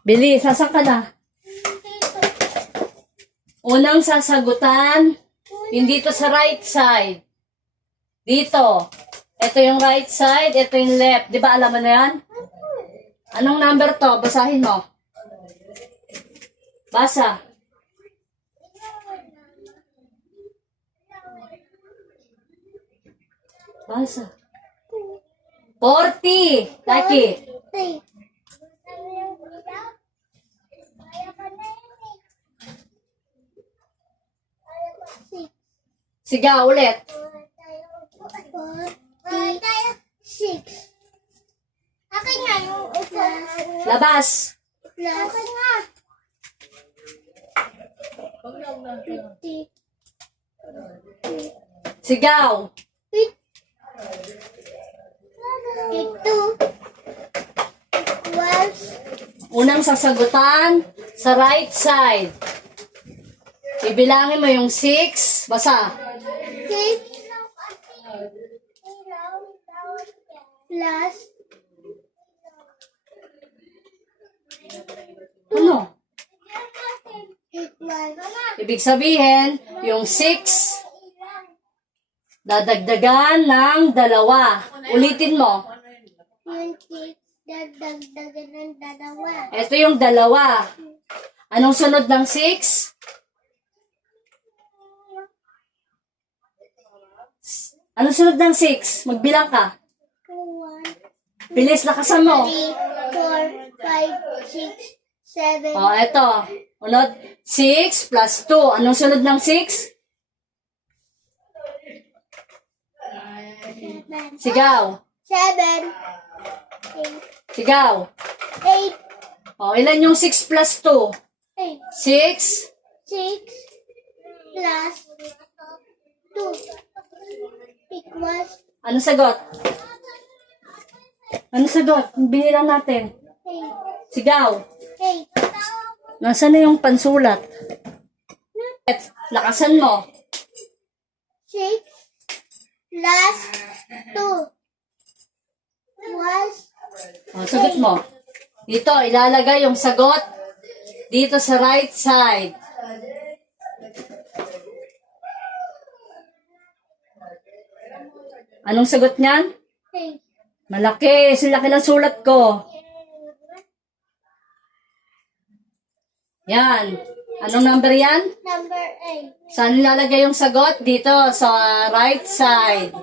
Bilis, sasan ka na? Unang sasagutan, hindi to sa right side. Dito. Ito yung right side, ito yung left. Di ba alam mo na yan? Anong number to? Basahin mo. Basa. Basa. 40. Taki. Siga, ulit. 46. Akin nga yung upo. Labas. Akin nga. 50. Sigaw. 52. 12. Unang sasagutan sa right side. Ibilangin mo yung 6. Basa. 6. Plus. Ano? 1. Ibig sabihin, yung 6, dadagdagan ng 2. Ulitin mo. Yung 6. Dadagdagan ng 2. Ito yung 2. Anong sunod ng 6? Anong sunod ng 6? Magbilang ka. 1, Bilis, lakasan mo. 3, 4, 5, 6, 7. O, eto. Unod, 6 plus 2. Anong sunod ng 6? Sigaw. 7. Sigaw. 8. O, ilan yung 6 plus 2? 6. 6 plus 2 equals Anong sagot? Anong sagot? Binilang natin. 8. Sigaw. 8. Nasaan na yung pansulat? Lakasan mo. 6 plus 2 equals O, sagot mo. Dito, ilalagay yung sagot dito sa right side. Anong sagot niyan? 8. Malaki. Silaki ng sulat ko. Yan. Anong number yan? Number 8. Saan ilalagay yung sagot? Dito, sa right side.